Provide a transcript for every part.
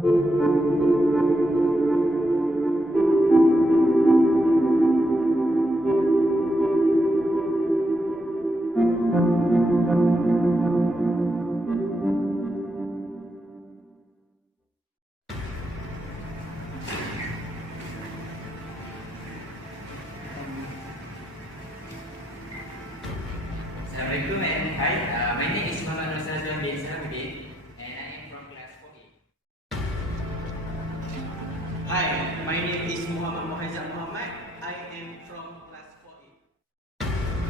Assalamualaikum and hi, my name is Muhammad Nusrazwan bin Salamuddin and I am from class 4A. Hi, my name is Muhammad Mohazan Muhammad. I am from class 4A.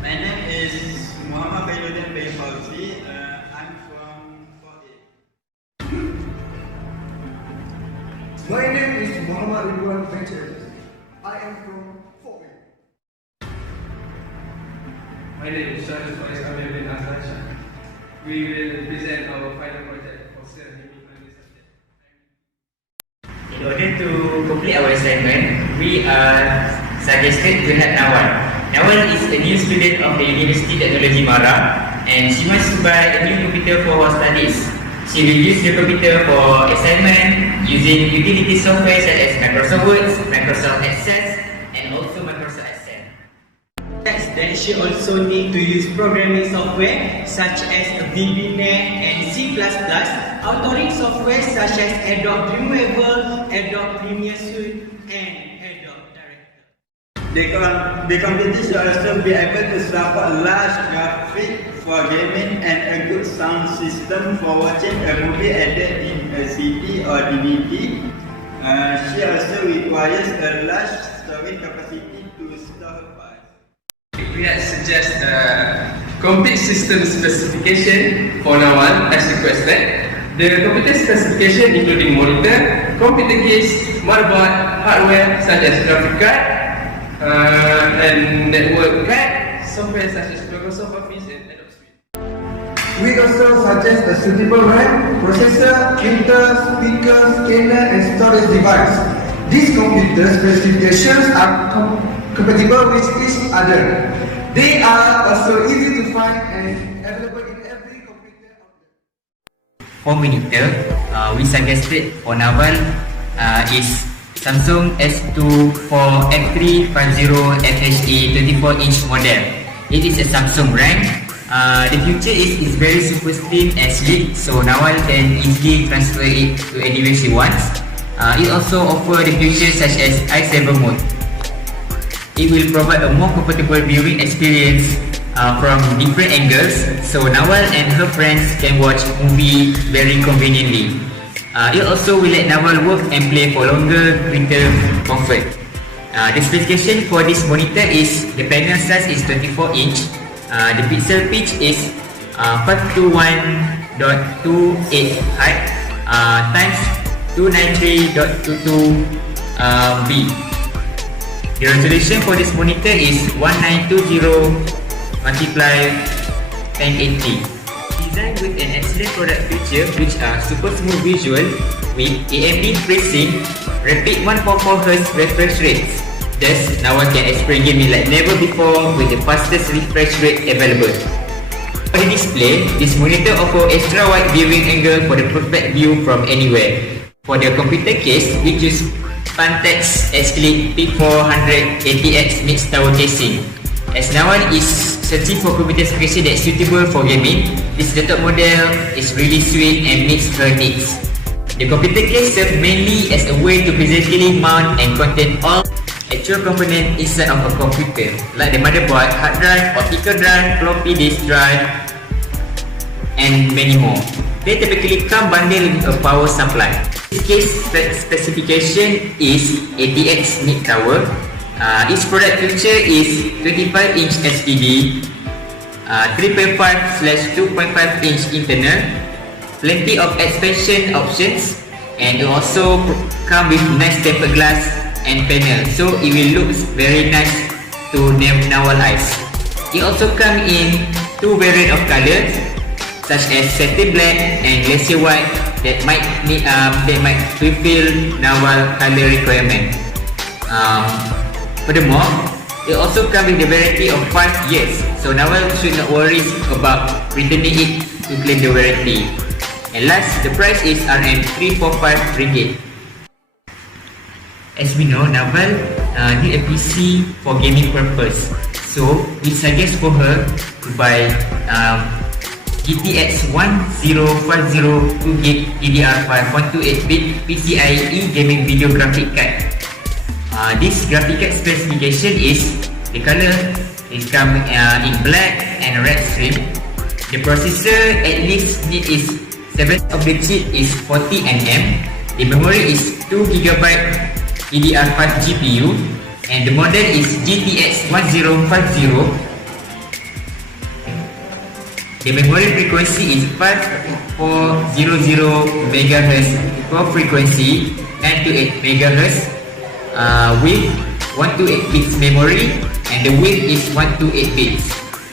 My name is Muhammad Khairuddin bin Fauzi. I'm from 4A. My name is Muhammad Ridwan Phanteks. I am from 4A. My name is Shahid Amir bin Asad. We will present our final project for self-healing learning subject. In order to complete our assignment, we are suggested to have Nawal. Nawal is a new student of the University Technology Mara and she wants to buy a new computer for her studies. She will use the computer for assignment using utility software such as Microsoft Word, Microsoft Access and also Microsoft Excel. Then she also need to use programming software such as VBNet and C++, authoring software such as Adobe Dreamweaver, Adobe Premiere Suite, and Adobe Director. The computer should also be able to support large graphics for gaming and a good sound system for watching a movie added in a CD or DVD. She also requires a large storage capacity to store her files. We had suggest complete system specification for Nawal as requested. The computer specification including monitor, computer case, motherboard, hardware such as graphic card, and network card, software such as Microsoft Office and Adobe Suite. We also suggest a suitable RAM, processor, printer, speaker, scanner, and storage device. These computer specifications are compatible with each other. They are also easy to find and available in every computer outlet. For monitor, we suggested for Nawal is Samsung S24 F350 FHD 24-inch model. It is a Samsung brand. The feature is very super slim and sleek, so Nawal can easily transfer it to anywhere she wants. It also offers the features such as i7 mode. It will provide a more comfortable viewing experience from different angles, so Nawal and her friends can watch movie very conveniently. It also will let Nawal work and play for longer, greater comfort. The specification for this monitor is the panel size is 24-inch. The pixel pitch is 521.28 height times 293.22 B. The resolution for this monitor is 1920 multiply 1080. Designed with an excellent product feature which are super smooth visual with AMD FreeSync, rapid 144Hz refresh rates. Thus, Nawal can experience gaming like never before with the fastest refresh rate available. For the display, this monitor offers extra wide viewing angle for the perfect view from anywhere. For the computer case, we choose Phanteks Eclipse P400 ATX mixed tower casing. As Nawal is searching for computer specification that is suitable for gaming, this laptop model is really sweet and meets her needs. The computer case serves mainly as a way to physically mount and contain all actual components inside of a computer, like the motherboard, hard drive, optical drive, floppy disk drive, and many more. They typically come bundled with a power supply. This case specification is ATX mid tower. Its product feature is 25-inch LCD, 3.5/2.5-inch internal, plenty of expansion options, and it also come with nice tempered glass and panel, so it will look very nice to Nawal eyes. It also comes in two variants of colors, such as satin black and glacier white that might fulfill Nawal color requirement. Furthermore, it also comes with the warranty of 5 years, so Nawal should not worry about returning it to claim the warranty. And last, the price is RM345 ringgit. As we know, Naval need a PC for gaming purpose, so we suggest for her to buy GTX 1050 2GB DDR5 128-bit PCIe gaming video graphic card. This graphic card specification is the color is come in black and red stream. The processor at least need is 7 of the chip is 40 nm. The memory is 2GB DDR5 GPU, and the model is GTX 1050. The memory frequency is 5400 MHz core frequency, 9 to 8 MHz with 128 bits memory, and the width is 128 bits.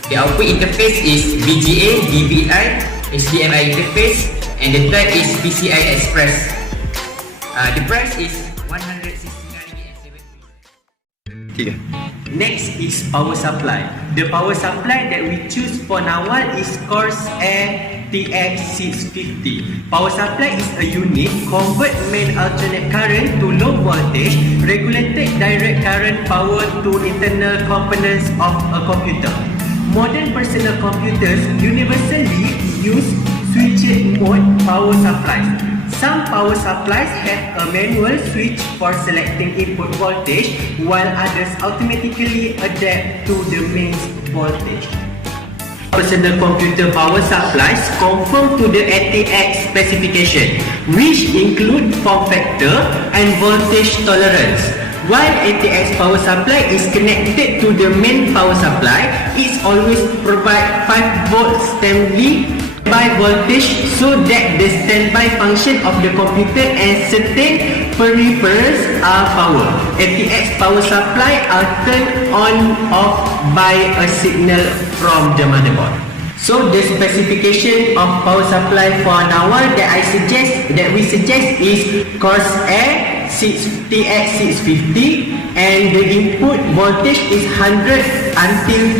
The output interface is VGA, DPI, HDMI interface, and the type is PCI Express. The price is 169.70. Next is power supply. The power supply that we choose for Nawal is Corsair TX650. Power supply is a unit convert main alternate current to low voltage, regulated direct current power to internal components of a computer. Modern personal computers universally use switched mode power supplies. Some power supplies have a manual switch for selecting input voltage, while others automatically adapt to the mains voltage. Personal computer power supplies conform to the ATX specification, which include form factor and voltage tolerance. While ATX power supply is connected to the main power supply, it always provides 5 volt standby voltage so that the standby function of the computer and certain peripherals are power. ATX power supply are turned on off by a signal from the motherboard. So the specification of power supply for Nawal that we suggest is Corsair TX650, and the input voltage is 100 until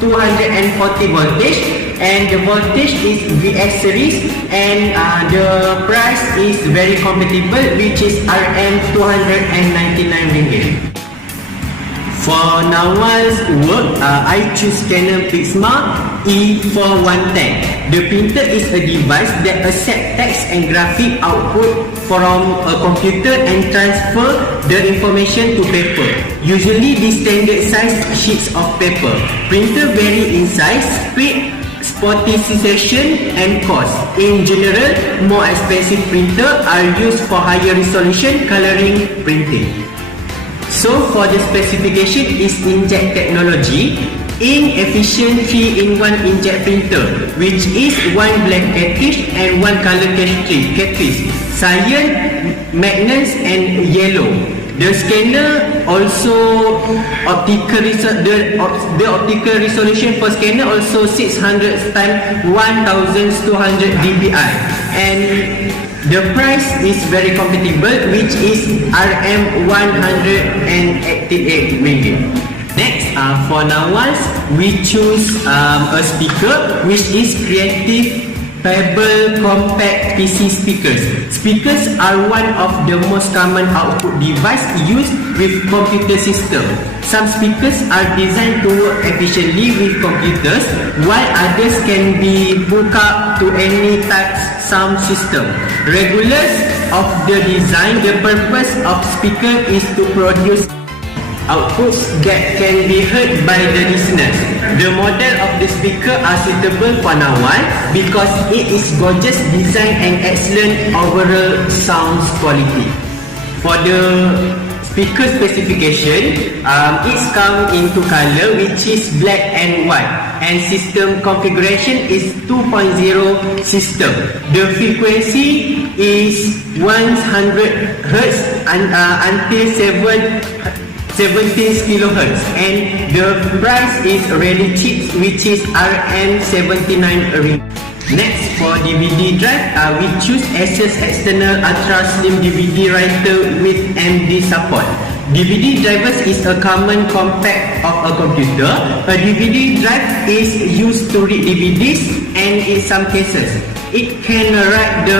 240 voltage, and the voltage is VX series, and the price is very compatible, which is RM299 ringgit. For Nawal's work, I choose Canon PIXMA E4110. The printer is a device that accepts text and graphic output from a computer and transfer the information to paper. Usually these standard size sheets of paper. Printer vary in size, speed, spotization and cost. In general, more expensive printers are used for higher resolution coloring printing. So for the specification is inkjet technology, inefficient 3-in-1 inkjet printer, which is one black cartridge and one color cartridge, cyan, magnets and yellow. The scanner also the optical resolution for scanner also 600 times 1200 dpi, and the price is very compatible, which is RM188 ringgit. Next, for Nawal, we choose a speaker which is Creative PEBBLE compact PC speakers. Speakers are one of the most common output device used with computer system. Some speakers are designed to work efficiently with computers, while others can be hooked up to any type sound system. Regardless of the design, the purpose of speaker is to produce outputs that can be heard by the listeners. The model of the speaker are suitable for Nawal because it is gorgeous design and excellent overall sound quality. For the speaker specification, it's come into color, which is black and white, and system configuration is 2.0 system. The frequency is 100 Hz until 17 kHz, and the price is really cheap, which is RM79 ringgit. Next, for DVD drive, we choose ASUS external ultra slim DVD writer with MD support. DVD drivers is a common compact of a computer. A DVD drive is used to read DVDs and in some cases it can write the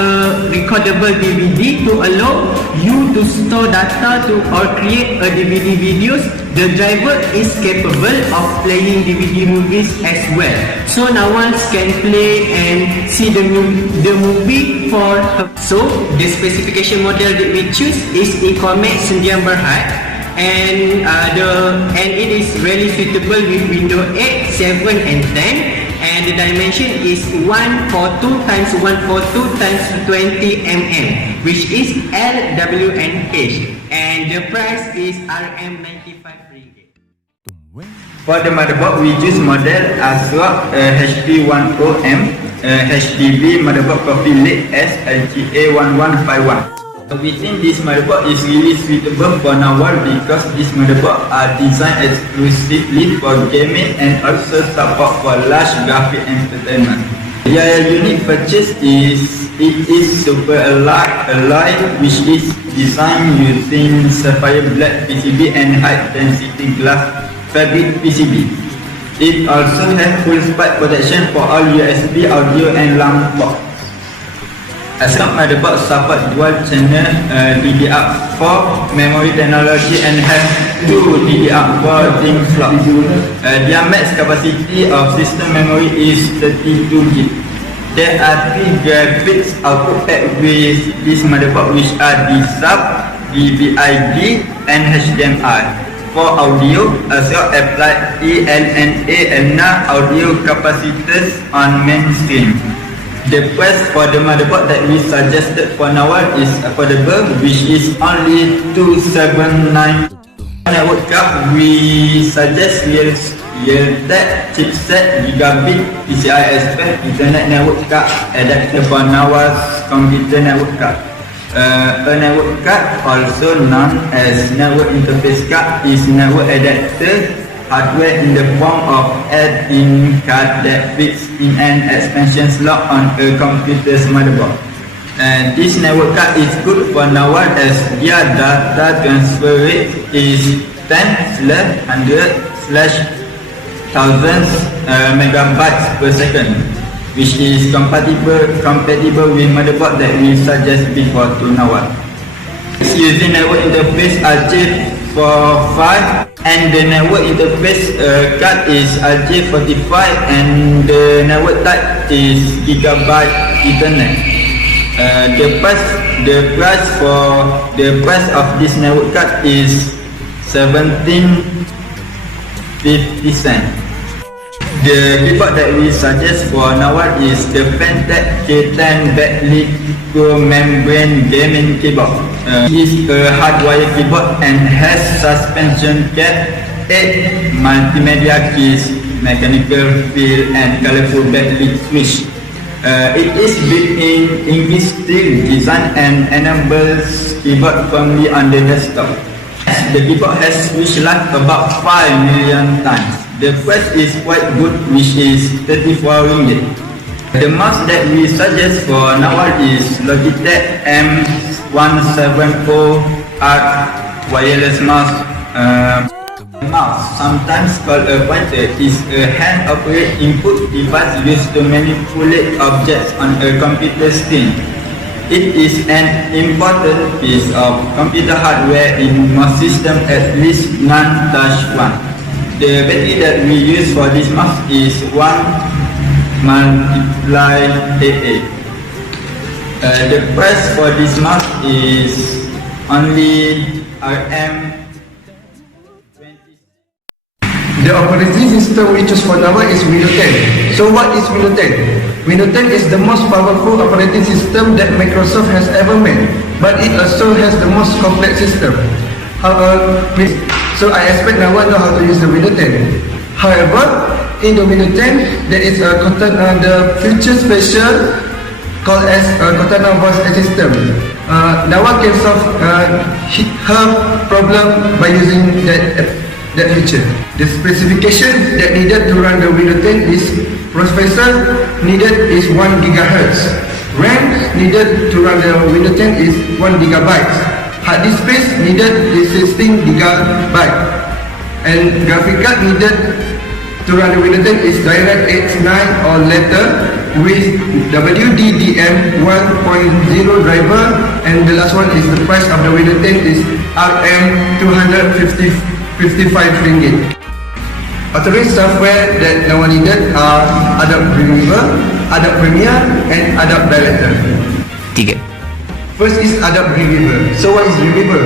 recordable DVD to allow you to store data or create a DVD videos. The driver is capable of playing DVD movies as well. So Nawal can play and see the movie for her. So the specification model that we choose is Ecomax 9 Berhad. And it is really suitable with Windows 8, 7 and 10. And the dimension is 142 x 142 x 20 mm, which is LWNH, and the price is RM95 ringgit. For the motherboard, we choose model ASUS HP10M HDB motherboard Coffee Lake S LGA1151. We think this motherboard is really suitable for Nawal because this motherboard are designed exclusively for gaming and also support for large graphic entertainment. Their unique features is it is super alloy which is designed using sapphire black PCB and high density glass fabric PCB. It also has full spike protection for all USB, audio and LAN ports. ASUS motherboard support dual channel DDR4 memory technology and has 2 DDR4 DIMM slots. Their max capacity of system memory is 32 GB. There are 3 graphics output pack with this motherboard which are DSUB, DVI-D and HDMI. For audio, ASUS applied ELNA audio capacitors on mainstream. The price for the motherboard that we suggested for Nawal is affordable, which is only 279. Network card, we suggest Realtek chipset Gigabit PCI Express Ethernet network card adapter for Nawal's computer network card. A network card, also known as network interface card, is network adapter hardware in the form of add-in card that fits in an expansion slot on a computer's motherboard. And this network card is good for Nawal as their data transfer rate is 10/100/1000 megabytes per second, which is compatible with motherboard that we suggest before to Nawal. It's using network interface RJ45 and the network interface card is RJ45 and the network type is Gigabyte Ethernet. The price of this network card is 17.50 cents. The keyboard that we suggest for Nawal is the Phanteks K10 backlit membrane gaming keyboard. It is a hardwired keyboard and has suspension cap, 8 multimedia keys, mechanical fill and colorful backlit switch. It is built in English steel design and enables keyboard firmly on the desktop. The keyboard has switch life about 5 million times. The price is quite good, which is 34 ringgit. The mouse that we suggest for Nawal is Logitech M174R wireless mouse. Mouse, sometimes called a pointer, is a hand-operated input device used to manipulate objects on a computer screen. It is an important piece of computer hardware in most systems, at least non-touch one. The battery that we use for this mouse is 1x8. The price for this mouse is only RM20. The operating system we choose for Nawal is Windows 10. So what is Windows 10? Windows 10 is the most powerful operating system that Microsoft has ever made, but it also has the most complex system. So I expect Nawal know how to use the Windows 10. However, in the Windows 10, there is a the feature special called as Cortana voice assistant. Nawal can solve her problem by using that feature. The specification that needed to run the Windows 10 is processor needed is 1 GHz. RAM needed to run the Windows 10 is 1 GB. Hard disk space needed is 16 GB. And graphic card needed to to run the Windows 10 is DirectX 9 or later with WDDM 1.0 driver, and the last one is the price of the Windows 10 is RM255 ringgit. Authoring software that now needed are Adobe Premiere, and Adobe Director. 3. First is Adobe Reweaver. So what is Reweaver?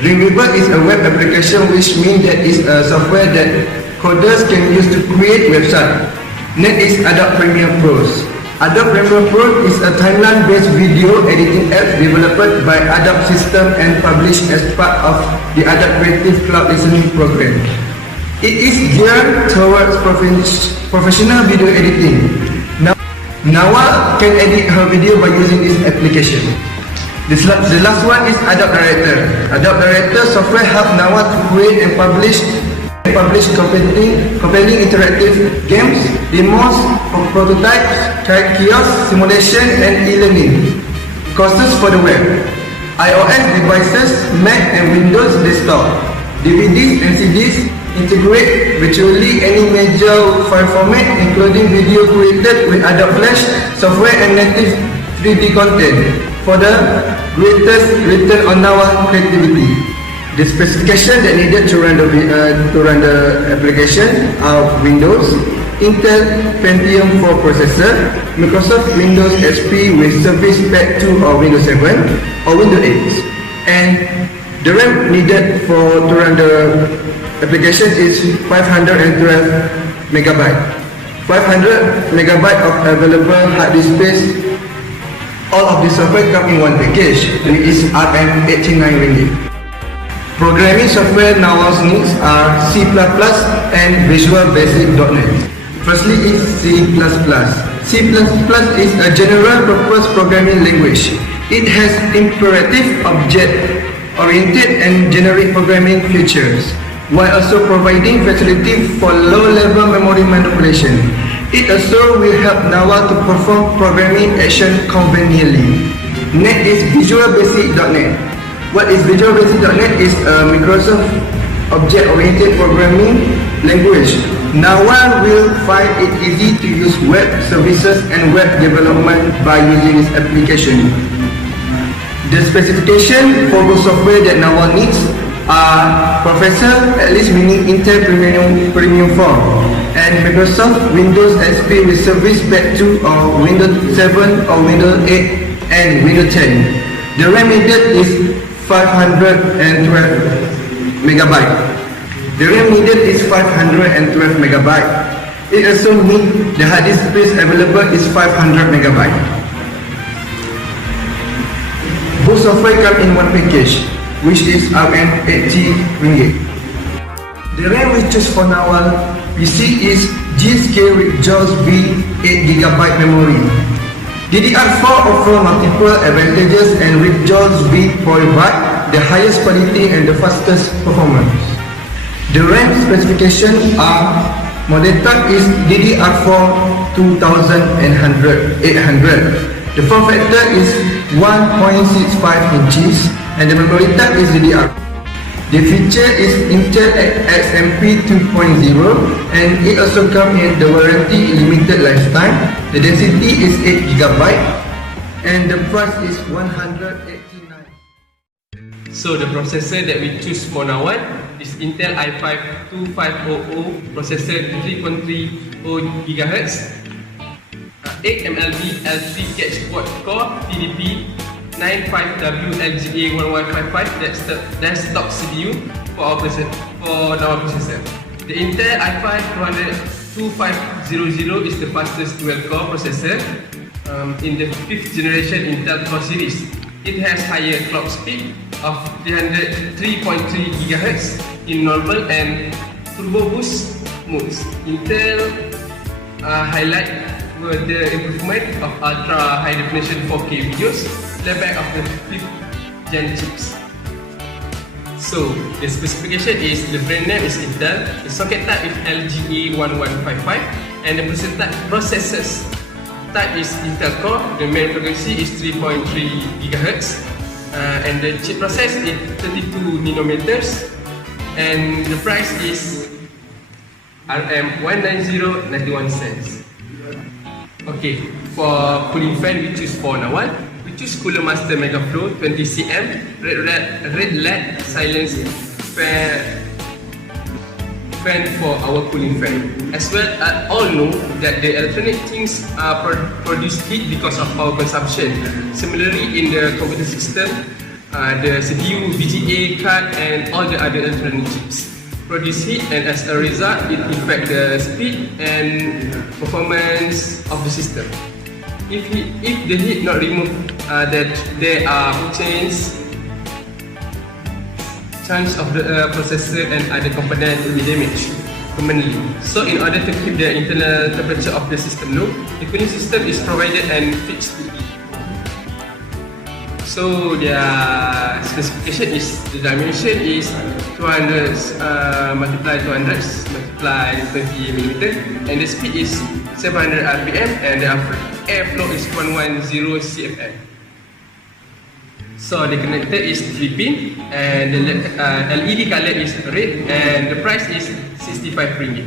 Reweaver is a web application, which means that it's a software that coders can use to create website. Next is Adobe Premiere Pro. Adobe Premiere Pro is a timeline-based video editing app developed by Adobe System and published as part of the Adobe Creative Cloud Listening program. It is geared towards professional video editing. Nawa can edit her video by using this application. The last one is Adobe Director. Adobe Director software helps Nawa to create and publish compelling interactive games, demos, prototypes, kiosks, simulation, and e-learning courses for the web, iOS devices, Mac and Windows desktop, DVDs and CDs, integrate virtually any major file format, including video created with Adobe Flash software and native 3D content for the greatest return on our creativity. The specification that needed to run the application are Windows, Intel Pentium 4 processor, Microsoft Windows XP with Service Pack 2 or Windows 7 or Windows 8, and the RAM needed to run the application is 512 megabyte. 500 megabyte of available hard disk space. All of the software come in one package, which is RM89 ringgit. Programming software Nawa's needs are C++ and Visual Basic.NET. Firstly is C++. C++ is a general purpose programming language. It has imperative, object-oriented and generic programming features, while also providing facility for low-level memory manipulation. It also will help Nawa to perform programming action conveniently. Next is Visual Basic.NET. What is Visual Basic.NET? Is a Microsoft object-oriented programming language. Nawa will find it easy to use web services and web development by using this application. The specification for the software that Nawa needs are Professor, at least meaning Intel Premium 4, and Microsoft Windows XP with Service Pack 2 or Windows 7 or Windows 8 and Windows 10. The RAM needed is 512 megabyte. The RAM needed is 512 megabyte. It also means the hard disk space available is 500 megabyte. Both software come in one package, which is RM80 ringgit. The RAM we choose for Nawa PC is G-Scale with JAWS V 8GB memory. DDR4 offer multiple advantages, and with JAWS V provide the highest quality and the fastest performance. The RAM specification are model type is DDR4 2800. The form factor is 1.65 inches and the memory type is DDR. The feature is Intel XMP 2.0 and it also comes in the warranty limited lifetime. The density is 8GB and the price is 189. So the processor that we choose for now is Intel i5 2500 processor 3.30 GHz, 8mLB L3 cache quad core TDP 95W LGA 1155 desktop CPU for our processor. The Intel i5 2500 is the fastest dual-core processor in the 5th generation Intel Core series. It has higher clock speed of 3.3 GHz in normal and turbo boost modes. Intel highlight were the improvement of ultra high definition 4K videos, the back of the 5th gen chips. So the specification is the brand name is Intel, the socket type is LGA 1155, and the processor type is Intel Core. The main frequency is 3.3 GHz, and the chip process is 32 nanometers, and the price is RM190.91. Okay, for cooling fan we choose for Nawal. We choose Cooler Master Mega Flow 20 cm red LED silence fan for our cooling fan. As well, all know that the electronic things produce heat because of power consumption. Similarly, in the computer system, the CPU, VGA card, and all the other electronic chips produce heat, and as a result, it affects the speed and performance of the system. If the heat not removed, that there are chance of the processor and other components to be damaged permanently. So in order to keep the internal temperature of the system low, the cooling system is provided and fixed to it. So their specification is, the dimension is 200 multiply 200 multiply 20 mm, and the speed is 700 rpm, and the airflow is 110 cfm. So the connector is 3 pin, and the LED color is red, and the price is 65 ringgit.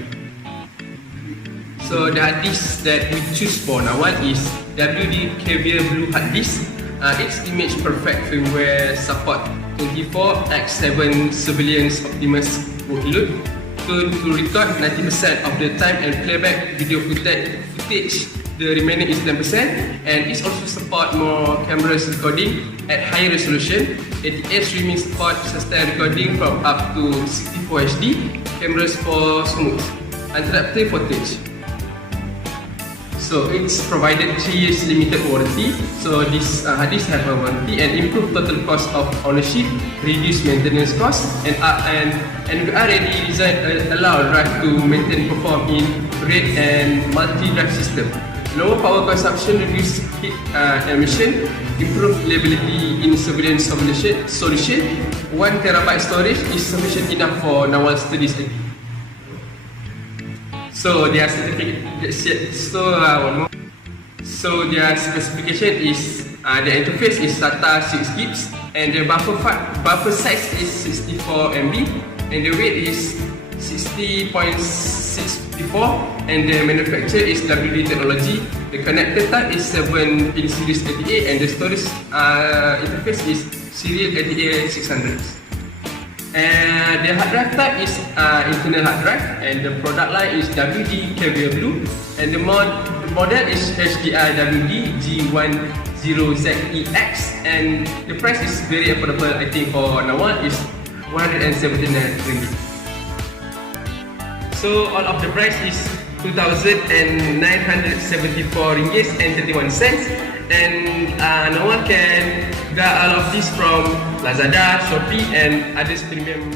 So the hard disk that we choose for now is WD Caviar Blue hard disk. Its image perfect firmware support 24x7 surveillance Optimus workload to record 90% of the time and playback video footage. The remaining is 10%, and it also support more cameras recording at higher resolution. ATS streaming support sustain recording from up to 64 HD, cameras for smooth uninterrupted footage. So it's provided 3 years limited warranty. So this hard disk have a warranty and improve total cost of ownership, reduce maintenance cost, and we are already designed allow drive to maintain perform in RAID and multi-drive system. Lower power consumption, reduce heat emission, improve reliability in surveillance solution. 1 TB storage is sufficient enough for Nawal studies. So their So their specification is the interface is SATA 6 gigs, and the buffer size is 64 MB, and the weight is 60.654, and the manufacturer is WD Technology. The connector type is 7 pin series 88, and the storage interface is serial 88-600. And the hard drive type is internal hard drive, and the product line is WD Caviar Blue, and the model is HDI WD G10ZEX, and the price is very affordable. I think for Nawal is 179 ringgit. So all of the price is 2,974 ringgit and 31 cents, and Nawal can get all of this from Lazada, Shopee, and others premium